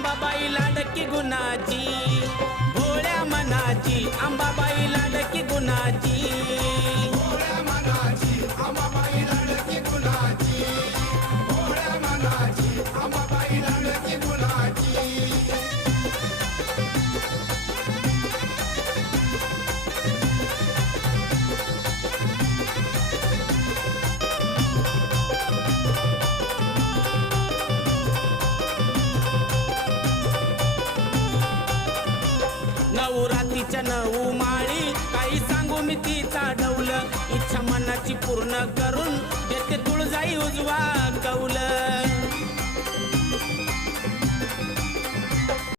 अंबाबाई लाडकी गुणाची, भोळ्या मनाची अंबाबाई लाडकी गुणाची, भोळ्या मनाची अंबाबाई लाडकी गुणाची, भोळ्या मनाची अंबाबाई लाडकी गुणाची. नऊ रातीच्या नऊ माळी काही सांगू मी तिचा डौल, इच्छा मनाची पूर्ण करून देते तुळजाई उजवा कौल.